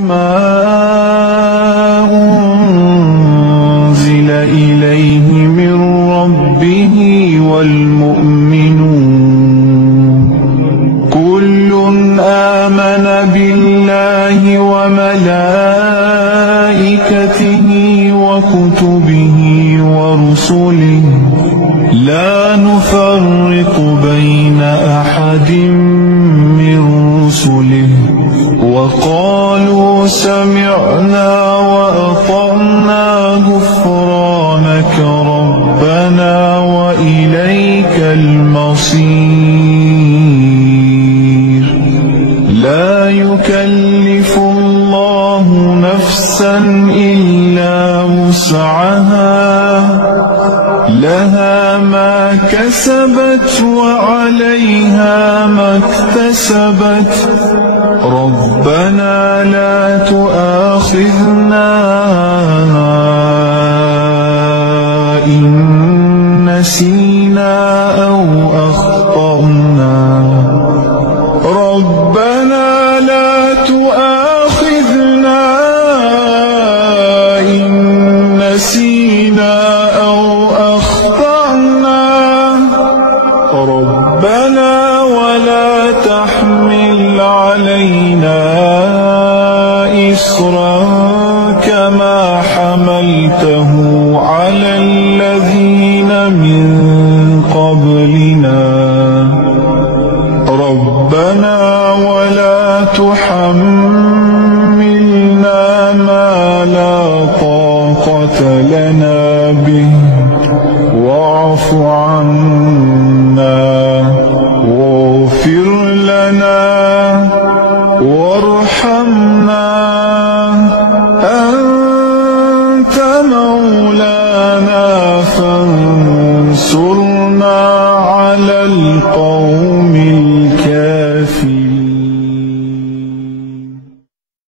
ما أنزل إليه من ربه والمؤمنون كل آمن بالله وملائكته وكتبه ورسله لا نفرق بين أحد من رسله وقالوا سمعنا وأطعنا غفرانك ربنا وإليك المصير لا يكلف الله نفسا إلا وسعها لها ما كسبت وعليها ما اكتسبت ربنا لا تؤاخذنا إن نسينا أو أخطأنا ربنا لا تؤاخذنا إن نسينا أو أخطأنا ربنا ولا تحمل علينا إصرا كما حملته على الذين من قبلنا ربنا ولا تحملنا ما لا طاقة لنا به واعف عنا واغفر لنا وارحمنا أنت مولانا فانصرنا